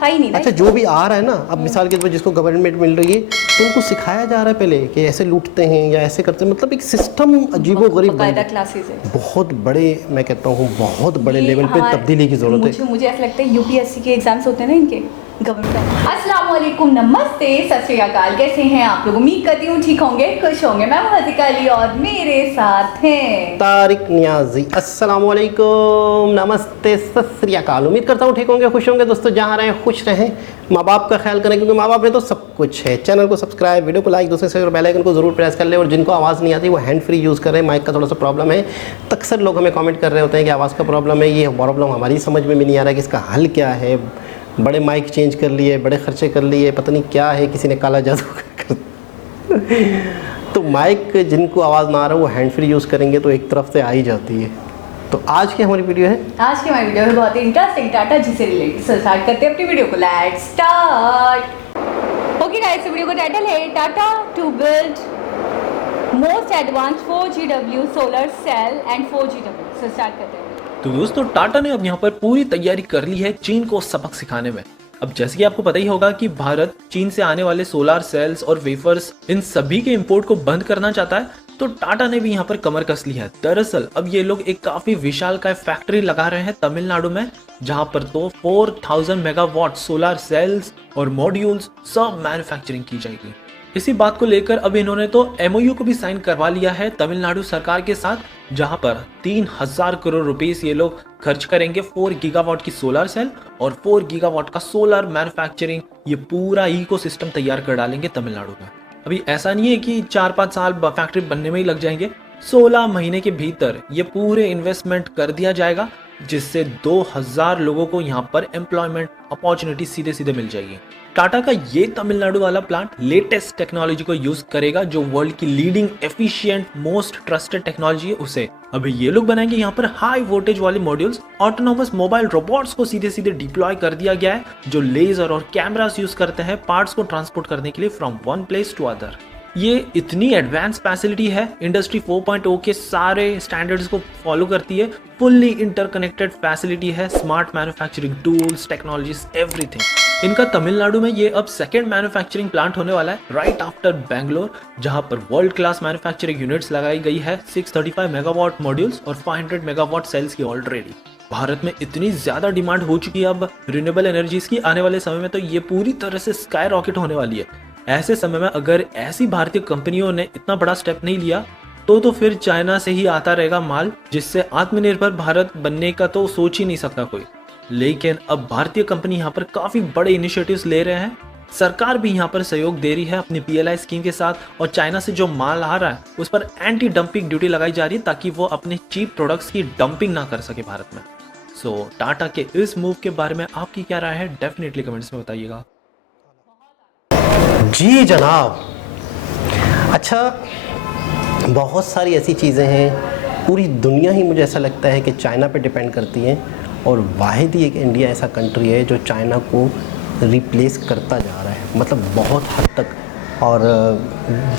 ही नहीं। अच्छा, जो भी आ रहा है ना, अब मिसाल के तौर पर जिसको गवर्नमेंट मिल रही है तो उनको सिखाया जा रहा है पहले कि ऐसे लूटते हैं या ऐसे करते हैं, मतलब एक सिस्टम अजीबोगरीब बन गया। क्लासेस है, बहुत बड़े, मैं कहता हूँ बहुत बड़े लेवल पे तब्दीली की जरूरत है। मुझे ऐसा लगता है यूपीएससी के एग्जाम्स होते हैं ना इनके गवर्नमेंट। अस्सलाम वालेकुम, नमस्ते, सत श्री अकाल। कैसे हैं आप लोग? उम्मीद करती हूँ ठीक होंगे, खुश होंगे। मैं हज़िका अली और मेरे साथ हैं तारिक नियाजी। अस्सलाम वालेकुम, नमस्ते, सत श्री अकाल। उम्मीद करता हूँ ठीक होंगे, खुश होंगे। दोस्तों जहाँ रहें खुश रहें, माँ बाप का ख्याल करें क्योंकि माँ बाप ने तो सब कुछ है। चैनल को सब्सक्राइब, वीडियो को लाइक, दूसरे से बेल आइकन को जरूर प्रेस कर ले। और जिनको आवाज़ नहीं आती वो हैंड फ्री यूज़ करें, माइक का थोड़ा सा प्रॉब्लम है। अक्सर लोग हमें कमेंट कर रहे होते हैं कि आवाज़ का प्रॉब्लम है। ये प्रॉब्लम हमारी समझ में भी नहीं आ रहा है कि इसका हल क्या है। बड़े माइक चेंज कर लिए, बड़े खर्चे कर लिए, पता नहीं क्या है, किसी ने काला जादू कर तो माइक जिनको आवाज़ ना आ रहा वो हैंड फ्री यूज़ करेंगे तो एक तरफ से आ ही जाती है। तो आज की हमारी वीडियो है, आज की हमारी वीडियो है बहुत ही इंटरेस्टिंग, टाटा जी से रिलेटेड। स्टार्ट करते हैं अपनी वीडियो को, let's start. Okay guys, video का टाइटल है Tata to build most advance 4GW solar cell and 4GW। So start करते हैं। तो दोस्तों, टाटा ने अब यहाँ पर पूरी तैयारी कर ली है चीन को सबक सिखाने में। अब जैसे कि आपको पता ही होगा कि भारत चीन से आने वाले सोलार सेल्स और वेफर्स इन सभी के इंपोर्ट को बंद करना चाहता है, तो टाटा ने भी यहाँ पर कमर कस ली है। दरअसल अब ये लोग एक काफी विशालकाय फैक्ट्री लगा रहे हैं तमिलनाडु में, जहाँ पर तो 4000 मेगावाट सोलार सेल्स और मॉड्यूल्स सब मैन्युफैक्चरिंग की जाएगी। इसी बात को लेकर अब इन्होंने तो MOU को भी साइन करवा लिया है तमिलनाडु सरकार के साथ, जहां पर 3000 करोड़ रुपीस ये लोग खर्च करेंगे 4 गीगावाट की सोलर सेल और 4 गीगावाट का सोलर मैन्युफैक्चरिंग। ये पूरा इकोसिस्टम तैयार कर डालेंगे तमिलनाडु में। अभी ऐसा नहीं है कि 4-5 साल फैक्ट्री बनने में ही लग जाएंगे, 16 महीने के भीतर ये पूरे इन्वेस्टमेंट कर दिया जाएगा, जिससे 2000 लोगों को यहाँ पर एम्प्लॉयमेंट अपॉर्चुनिटी सीधे सीधे मिल जाएगी। टाटा का ये तमिलनाडु वाला प्लांट लेटेस्ट टेक्नोलॉजी को यूज करेगा, जो वर्ल्ड की leading efficient most trusted technology है उसे। अभी ये लोग बनाएंगे यहाँ पर हाई वोल्टेज वाले मॉड्यूल्स। ऑटोनोमस मोबाइल रोबोट्स को सीधे सीधे डिप्लॉय कर दिया गया है, जो लेजर और कैमरास यूज करते हैं पार्ट्स को ट्रांसपोर्ट करने के लिए from one place to other. ये इतनी एडवांस फैसिलिटी है, इंडस्ट्री 4.0 के सारे स्टैंडर्ड्स को फॉलो करती है, फुल्ली इंटरकनेक्टेड फैसिलिटी है, smart manufacturing tools, technologies, everything. इनका तमिलनाडु में ये अब सेकेंड मैन्युफैक्चरिंग प्लांट होने वाला है, राइट आफ्टर बैंगलोर, जहां पर वर्ल्ड क्लास मैन्युफैक्चरिंग यूनिट्स लगाई गई है, 635 मेगावाट मॉड्यूल्स और 500 मेगावाट सेल्स की ऑलरेडी। भारत में इतनी ज्यादा डिमांड हो चुकी है अब रिन्यूएबल एनर्जीज की, आने वाले समय में तो ये पूरी तरह से स्काई रॉकेट होने वाली है। ऐसे समय में अगर ऐसी भारतीय कंपनियों ने इतना बड़ा स्टेप नहीं लिया तो फिर चाइना से ही आता रहेगा माल, जिससे आत्मनिर्भर भारत बनने का तो सोच ही नहीं सकता कोई। लेकिन अब भारतीय कंपनी यहाँ पर काफी बड़े इनिशिएटिव्स ले रहे हैं, सरकार भी यहाँ पर सहयोग दे रही है अपनी PLI स्कीम के साथ, और चाइना से जो माल आ रहा है उस पर एंटी डंपिंग ड्यूटी लगाई जा रही है ताकि वो अपने चीप प्रोडक्ट्स की डंपिंग ना कर सके भारत में। सो टाटा के इस मूव के बारे में आपकी क्या राय है, डेफिनेटली कमेंट्स में बताइएगा। जी जनाब। अच्छा, बहुत सारी ऐसी चीज़ें हैं, पूरी दुनिया ही मुझे ऐसा लगता है कि चाइना पे डिपेंड करती है, और वाहिद ही एक इंडिया ऐसा कंट्री है जो चाइना को रिप्लेस करता जा रहा है, मतलब बहुत हद तक। और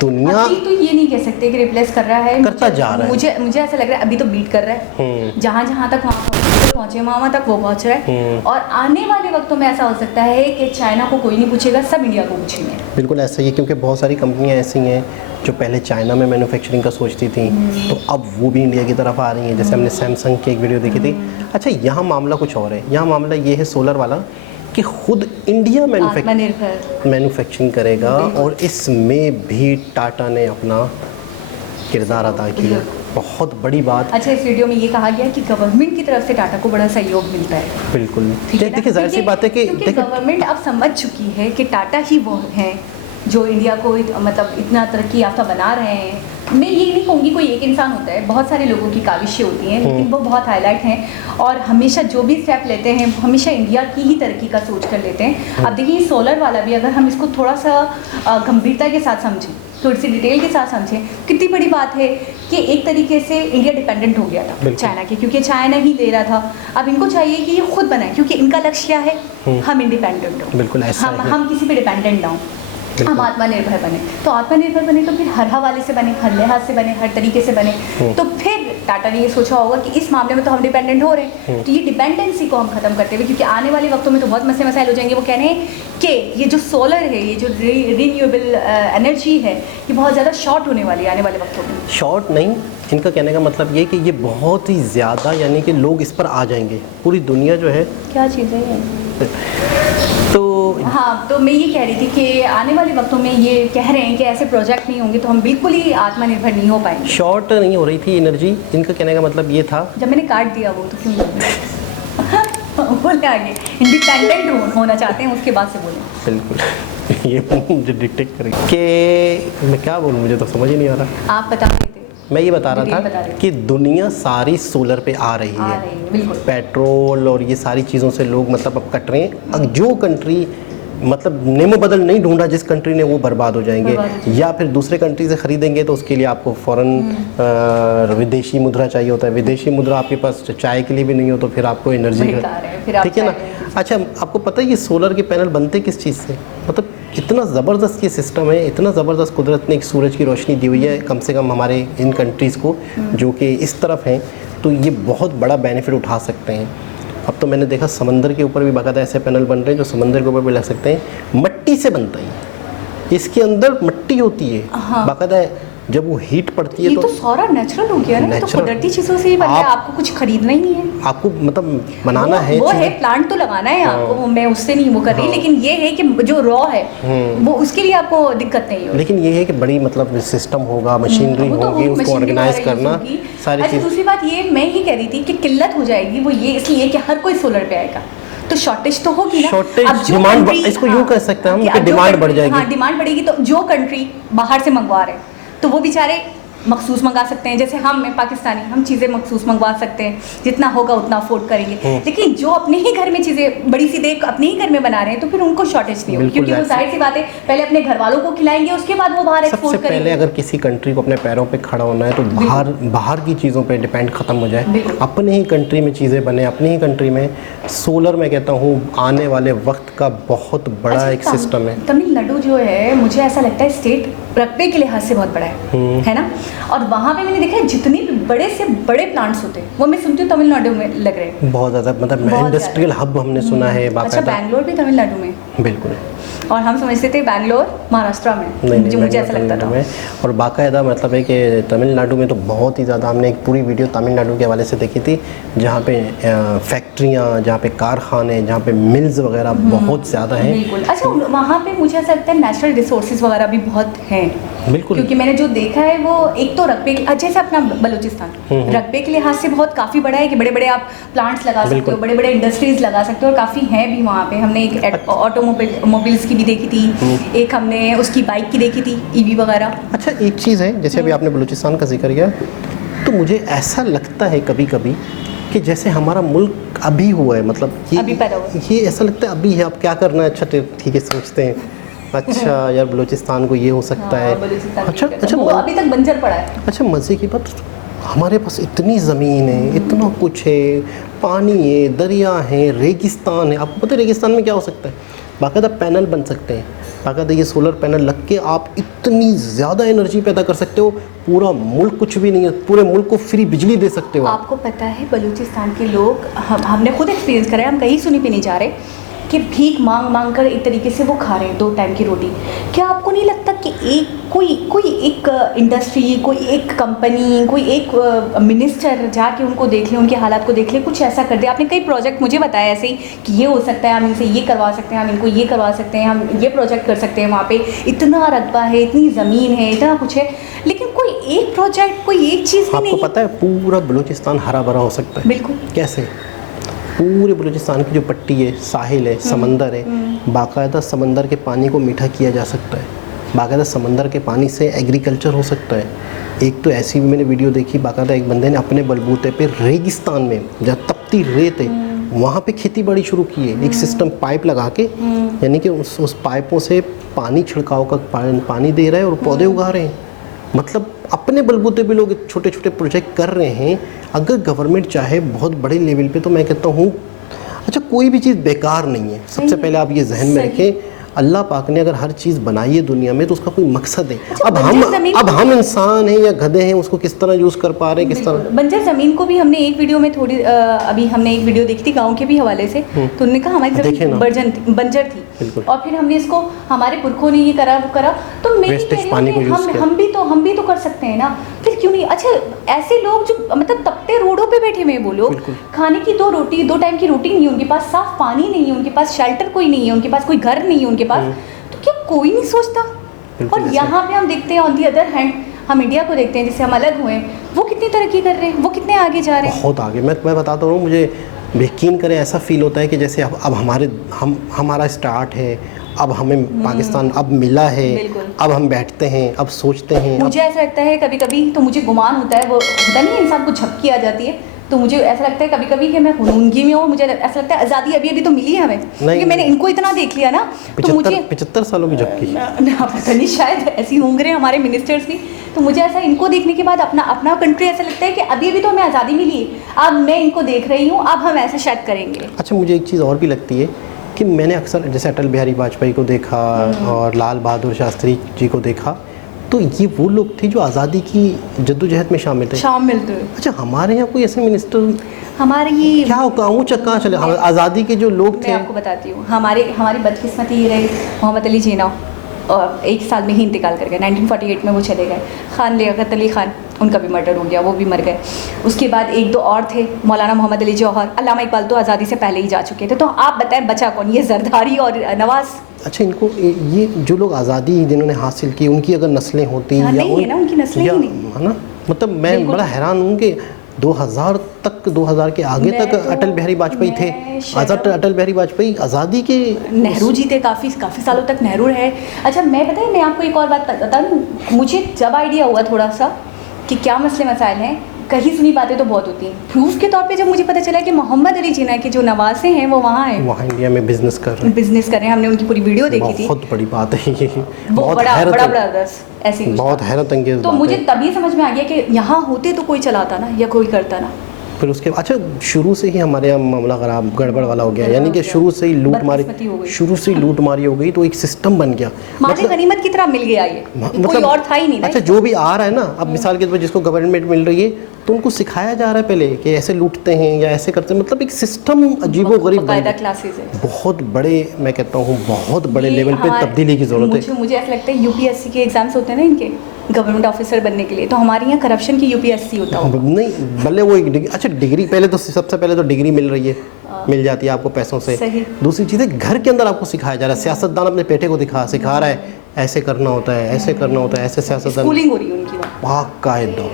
दुनिया अभी तो ये नहीं कह सकते कि रिप्लेस कर रहा है, करता जा रहा है। मुझे ऐसा लग रहा है अभी तो बीट कर रहा है। जहाँ जहाँ तक वहाँ पहुँचे वहाँ तक वो पहुँच रहा है, और आने वाले वक्तों में ऐसा हो सकता है कि चाइना को कोई नहीं पूछेगा, सब इंडिया को पूछेंगे। बिल्कुल ऐसा ही है, क्योंकि बहुत सारी कंपनियां ऐसी हैं जो पहले चाइना में मैन्युफैक्चरिंग का सोचती थी, तो अब वो भी इंडिया की तरफ आ रही हैं। जैसे हमने सैमसंग की एक वीडियो देखी थी। अच्छा, यहाँ मामला कुछ और है। यहाँ मामला ये है सोलर वाला कि खुद इंडिया मैन्युफैक्चरिंग करेगा, और इसमें भी टाटा ने अपना किरदार अदा किया। बहुत बड़ी बात। अच्छा, इस वीडियो में ये कहा गया कि गवर्नमेंट की तरफ से टाटा को बड़ा सहयोग मिलता है। बिल्कुल, देखिए जाहिर सी बात है कि गवर्नमेंट अब समझ चुकी है कि टाटा ही वो हैं जो इंडिया को मतलब इतना तरक्की याफ्ता बना रहे हैं। मैं ये नहीं कहूँगी कोई एक इंसान होता है, बहुत सारे लोगों की काविशें होती हैं, लेकिन वो बहुत हाईलाइट हैं, और हमेशा जो भी स्टेप लेते हैं हमेशा इंडिया की ही तरक्की का सोच कर लेते हैं। अब देखिए सोलर वाला भी, अगर हम इसको थोड़ा सा गंभीरता के साथ समझें, थोड़ी सी डिटेल के साथ समझें, कितनी बड़ी बात है कि एक तरीके से इंडिया डिपेंडेंट हो गया था चाइना के, क्योंकि चाइना ही ले रहा था। अब इनको चाहिए कि ये खुद बनाए, क्योंकि इनका लक्ष्य क्या है, हम इंडिपेंडेंट हो, बिल्कुल हम किसी पे डिपेंडेंट ना हो, हम आत्मनिर्भर बने। तो आत्मनिर्भर बने तो फिर हर हवाले से बने, हर लिहाज से बने, हर तरीके से बने, तो फिर टाटा ने ये सोचा होगा कि इस मामले में तो हम डिपेंडेंट हो रहे हैं, तो ये डिपेंडेंसी को हम खत्म करते हुए, क्योंकि आने वाले वक्तों में तो बहुत मसले मसाइल हो जाएंगे, वो कह रहे हैं कि ये जो सोलर है, ये जो रिन्यूएबल एनर्जी है, ये बहुत ज़्यादा शॉर्ट होने वाली है आने वाले वक्तों में। शॉर्ट नहीं, इनका कहने का मतलब ये कि ये बहुत ही ज़्यादा, यानी कि लोग इस पर आ जाएंगे, पूरी दुनिया जो है। क्या चीज़ है ये? तो हाँ, तो मैं ये कह रही थी कि आने वाले वक्तों में ये कह रहे हैं कि ऐसे प्रोजेक्ट नहीं होंगे तो हम बिल्कुल ही आत्मनिर्भर नहीं हो पाएंगे। शॉर्ट नहीं हो रही थी एनर्जी, इनका कहने का मतलब ये था। जब मैंने काट दिया वो तो क्यों बोले आगे इंडिपेंडेंट होना चाहते हैं, उसके बाद से बोले। बिल्कुल ये मुझे डिक्टेट करेगी कि मैं क्या बोलूँ, मुझे तो समझ ही नहीं आ रहा। आप बता रहे थे। मैं ये बता रहा डिटेल बता था रहे थे। कि दुनिया सारी सोलर पे आ रही है, बिल्कुल। पेट्रोल और ये सारी चीज़ों से लोग मतलब अब कट रहे हैं। अब जो कंट्री मतलब नेमो बदल नहीं ढूंढा जिस कंट्री ने, वो बर्बाद हो जाएंगे, या फिर दूसरे कंट्री से ख़रीदेंगे तो उसके लिए आपको फ़ौरन विदेशी मुद्रा चाहिए होता है। विदेशी मुद्रा आपके पास चाय के लिए भी नहीं हो तो फिर आपको एनर्जी का, ठीक है ना। अच्छा, आपको पता है ये सोलर के पैनल बनते किस चीज़ से? मतलब इतना ज़बरदस्त ये सिस्टम है, इतना ज़बरदस्त कुदरत ने एक सूरज की रोशनी दी हुई है कम से कम हमारे इन कंट्रीज़ को जो कि इस तरफ हैं, तो ये बहुत बड़ा बेनिफिट उठा सकते हैं। अब तो मैंने देखा समंदर के ऊपर भी बाकायदा ऐसे पैनल बन रहे हैं जो समंदर के ऊपर भी लग सकते हैं। मिट्टी से बनता है, इसके अंदर मिट्टी होती है बाकायदा, जब वो हीट पड़ती है तो सारा नेचुरल हो गया ना, तो कुदरती चीज़ों से ही बनता है, आपको कुछ खरीदना ही नहीं है, आपको मतलब बनाना है, वो है प्लांट तो लगाना है आपको, मैं उससे नहीं वो कर रही, लेकिन ये है कि जो रॉ है वो उसके लिए आपको दिक्कत नहीं होगी। लेकिन ये है कि बड़ी मतलब सिस्टम होगा, मशीनरी होगी, उसको ऑर्गेनाइज करना, सारी चीज़। दूसरी बात ये मैं ही कह रही थी कि किल्लत हो जाएगी, वो ये इसलिए कि हर कोई सोलर पे आएगा तो शॉर्टेज तो होगी ना। शॉर्टेज डिमांड, इसको यूँ कह सकते हैं हम कि डिमांड बढ़ जाएगी। हाँ, डिमांड बढ़ेगी तो जो कंट्री बाहर से मंगवा रहे हैं तो वो बेचारे मखसूस मंगा सकते हैं, जैसे हम में पाकिस्तानी हम चीज़ें मखसूस मंगवा सकते हैं, जितना होगा उतना अफोर्ड करेंगे। लेकिन जो अपने ही घर में चीज़ें बड़ी सी देख अपने ही घर में बना रहे हैं तो फिर उनको शॉर्टेज नहीं होगी, क्योंकि वो जाहिर सी बात है पहले अपने घर वालों को खिलाएंगे, उसके बाद वो बाहर एक्सपोर्ट करेंगे। पहले अगर किसी कंट्री को अपने पैरों पे खड़ा होना है तो बाहर की चीज़ों पे डिपेंड ख़त्म हो जाए, अपने ही कंट्री में चीज़ें बने, अपनी ही कंट्री में। सोलर मैं कहता हूँ आने वाले वक्त का बहुत बड़ा एक सिस्टम है। तमिलनाडु जो है मुझे ऐसा लगता है स्टेट रकबे के लिहाज से बहुत बड़ा है ना, और वहाँ पे मैंने देखा है जितने भी बड़े से बड़े प्लांट्स होते हैं वो मैं सुनती हूँ तमिलनाडु में लग रहे हैं, बहुत ज़्यादा, मतलब इंडस्ट्रियल हब हमने सुना है। अच्छा, बैंगलोर भी तमिलनाडु में? बिल्कुल। और हम समझते थे बैंगलोर महाराष्ट्र में, मुझे ऐसा लगता था। और बाकायदा मतलब है कि तमिलनाडु में तो बहुत ही ज़्यादा, हमने एक पूरी वीडियो तमिलनाडु के हवाले से देखी थी जहाँ पे फैक्ट्रियाँ, जहाँ पे कारखाने, जहाँ पे मिल्स वगैरह बहुत ज़्यादा हैं। बिल्कुल। अच्छा, वहाँ पे मुझे ऐसा लगता है नेचुरल रिसोर्सेज वगैरह भी बहुत हैं। बिल्कुल, क्योंकि मैंने जो देखा है वो एक तो रकबे, जैसे अपना बलूचिस्तान रकबे के लिहाज से बहुत काफ़ी बड़ा है कि बड़े बड़े आप प्लांट्स लगा सकते हो, बड़े बड़े इंडस्ट्रीज लगा सकते हो, और काफ़ी हैं भी वहाँ पे। हमने एक ऑटोमोबाइल्स की भी देखी थी, एक हमने उसकी बाइक की देखी थी, ईवी वगैरह। अच्छा, एक चीज़ है, जैसे अभी आपने बलूचिस्तान का जिक्र किया, तो मुझे ऐसा लगता है कभी कभी कि जैसे हमारा मुल्क अभी हुआ है, मतलब ये ऐसा लगता है अभी है, अब क्या करना है, अच्छा ठीक है सोचते हैं, अच्छा यार बलूचिस्तान को ये हो सकता है। अच्छा, वो अभी तक बंजर पड़ा है। अच्छा, मज़े की बात, हमारे पास इतनी ज़मीन है, इतना कुछ है, पानी है, दरिया है, रेगिस्तान है। आपको पता है रेगिस्तान में क्या हो सकता है? बाकायदा पैनल बन सकते हैं, बाकायदा ये सोलर पैनल लग के आप इतनी ज़्यादा एनर्जी पैदा कर सकते हो, पूरा मुल्क कुछ भी नहीं है, पूरे मुल्क को फ्री बिजली दे सकते हो। आपको पता है बलूचिस्तान के लोग, हमने खुद एक्सपीरियंस करा है, हम कहीं सुनी पे नहीं जा रहे, कि भीख मांग कर एक तरीके से वो खा रहे हैं 2 टाइम की रोटी। क्या आपको नहीं लगता कि कोई एक इंडस्ट्री, कोई एक कंपनी, कोई एक मिनिस्टर जाके उनको देख ले, उनके हालात को देख ले, कुछ ऐसा कर दे? आपने कई प्रोजेक्ट मुझे बताया ऐसे ही कि ये हो सकता है, हम इनसे ये करवा सकते हैं, हम इनको ये करवा सकते हैं, हम ये प्रोजेक्ट कर सकते हैं, वहाँ पे इतना रकबा है, इतनी ज़मीन है, इतना कुछ है, लेकिन कोई एक प्रोजेक्ट, कोई एक चीज़ भी नहीं। आपको पता है पूरा बलूचिस्तान हरा भरा हो सकता है? बिल्कुल। कैसे? पूरे बलूचिस्तान की जो पट्टी है, साहिल है, समंदर है, बाकायदा समंदर के पानी को मीठा किया जा सकता है, बाकायदा समंदर के पानी से एग्रीकल्चर हो सकता है। एक तो ऐसी भी मैंने वीडियो देखी, बाकायदा एक बंदे ने अपने बलबूते पे रेगिस्तान में जहाँ तपती रेत है वहाँ पे खेती बाड़ी शुरू की है, एक सिस्टम पाइप लगा के, यानी कि उस पाइपों से पानी छिड़काव का पानी दे रहा है और पौधे उगा रहे हैं। मतलब अपने बलबूते पे लोग छोटे छोटे प्रोजेक्ट कर रहे हैं। अगर गवर्नमेंट चाहे बहुत बड़े लेवल पे, तो मैं कहता हूँ अच्छा, कोई भी चीज़ बेकार नहीं है। सबसे पहले आप ये जहन में रखें, अल्लाह पाक ने अगर हर चीज़ बनाई है दुनिया में तो उसका कोई मकसद है। बंजर अब हम इंसान हैं या गधे हैं, उसको किस तरह यूज़ कर पा रहे हैं, किस तरह। बंजर ज़मीन को भी हमने एक वीडियो में थोड़ी अभी हमने एक वीडियो देखी थी गांव के भी हवाले से, तो उन्होंने कहा हमारी ज़मीन बंजर थी और फिर हमने इसको, हमारे पुरखों ने ये करा वो करा, तो मैं हम भी तो कर सकते हैं ना, फिर क्यों नहीं। अच्छा, ऐसे लोग जो मतलब तपते रोडों पे बैठे हुए हैं वो लोग, खाने की 2 टाइम की रोटी नहीं है उनके पास, साफ पानी नहीं है उनके पास, शेल्टर कोई नहीं है उनके पास, कोई घर नहीं है उनके पास, तो क्या कोई नहीं सोचता। और यहाँ पे हम देखते हैं ऑन दी अदर हैंड, हम इंडिया को देखते हैं जिससे हम अलग हुए, वो कितनी तरक्की कर रहे हैं, वो कितने आगे जा रहे हैं, बहुत आगे। मैं बताता हूँ, मुझे यकीन करें ऐसा फील होता है कि जैसे अब हमारा स्टार्ट है, अब हमें पाकिस्तान अब मिला है, अब हम बैठते हैं, अब सोचते हैं। मुझे ऐसा लगता है कभी कभी तो मुझे गुमान होता है, वो होता नहीं इंसान को झपकी आ जाती है, तो मुझे ऐसा लगता है कभी कभी कि मैं हुनूनगी में हूँ, मुझे ऐसा लगता है आज़ादी अभी तो मिली है हमें, क्योंकि मैंने इनको इतना देख लिया ना, तो मुझे 75 सालों की झपकी पता नहीं, शायद ऐसी होंगे हमारे मिनिस्टर्स भी, तो मुझे ऐसा इनको देखने के बाद अपना कंट्री ऐसा लगता है कि अभी तो हमें आज़ादी मिली है, अब मैं इनको देख रही हूँ, अब हम ऐसे शायद करेंगे। अच्छा, मुझे एक चीज़ और भी लगती है कि मैंने अक्सर जैसे अटल बिहारी वाजपेयी को देखा और लाल बहादुर शास्त्री जी को देखा, तो ये वो लोग थे जो आज़ादी की जद्दोजहद में शामिल थे। अच्छा, हमारे यहाँ कोई ऐसे मिनिस्टर हमारी क्या कहाँ चले आज़ादी के जो लोग थे? मैं आपको बताती हूँ, हमारी बदकिस्मती ये रही, मोहम्मद अली जिन्ना और 1 साल में ही इंतकाल कर गए, 1948 में वो चले गए। खान लियाकत अली खान, उनका भी मर्डर हो गया, वो भी मर गए। उसके बाद 1-2 और थे, मौलाना मोहम्मद अली जौहर, अल्लामा इकबाल तो आज़ादी से पहले ही जा चुके थे। तो आप बताएं बचा कौन? ये जरदारी और नवाज़। अच्छा, इनको ये जो लोग आज़ादी जिन्होंने हासिल की, उनकी अगर नस्लें होती या नहीं है ना, उनकी नस्लें ही नहीं है ना, मतलब मैं बड़ा हैरान हूँ कि 2000 के आगे तक अटल बिहारी वाजपेयी थे। अटल बिहारी वाजपेयी आज़ादी के, नेहरू जी थे काफ़ी सालों तक, नेहरू है। अच्छा, मैं आपको एक और बात बता दूँ, मुझे जब आइडिया हुआ थोड़ा सा कि क्या मसले मसाइल हैं, कहीं सुनी बातें तो बहुत होती हैं, प्रूफ के तौर पे जब मुझे पता चला कि मोहम्मद अली जिन्ना के जो नवासे हैं वो वहाँ इंडिया में बिजनेस कर रहे हैं, हमने उनकी पूरी वीडियो देखी थी। बहुत बड़ी बात है ये, बहुत बड़ा ऐसी बहुत हैरत अंगेज। तो मुझे तभी समझ में आ गया कि यहाँ होते तो कोई चलाता ना या कोई करता ना। फिर उसके अच्छा, शुरू से ही हमारे यहाँ मामला खराब गड़बड़ वाला हो गया, यानी कि शुरू से ही लूट मारी हो गई, तो एक सिस्टम बन गया, मतलब गनीमत की तरह मिल गया ये, कोई और था ही नहीं। अच्छा, जो भी आ रहा है ना अब, मिसाल के तौर पर जिसको गवर्नमेंट मिल रही है, तो उनको सिखाया जा रहा है पहले कि ऐसे लूटते हैं या ऐसे करते हैं, मतलब एक सिस्टम अजीबोगरीब क्लासेस है। बहुत बड़े, मैं कहता हूँ बहुत बड़े लेवल पे तब्दीली की ज़रूरत है। मुझे ऐसा लगता है यूपीएससी के एग्जाम्स होते हैं ना इनके, गवर्नमेंट ऑफिसर बनने के लिए, तो हमारे यहाँ करप्शन की यूपीएससी होता है। नहीं, भले वो एक डिग्री, अच्छा डिग्री पहले तो सबसे पहले तो डिग्री मिल रही है, मिल जाती है आपको पैसों से। दूसरी चीज़ है, घर के अंदर आपको सिखाया जा रहा है, सियासतदान अपने बेटे को सिखा रहा है ऐसे करना होता है, ऐसे करना होता है, ऐसे सियासतदान स्कूलिंग हो रही है उनकी बाकायदा।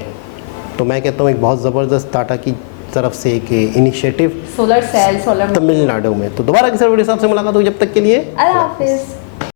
तो मैं कहता हूँ एक बहुत ज़बरदस्त टाटा की तरफ से एक इनिशिएटिव सोलर सेल तमिलनाडु में। तो दोबारा किसी वीडियो से मुलाकात होगी, जब तक के लिए अल्लाह हाफिज़।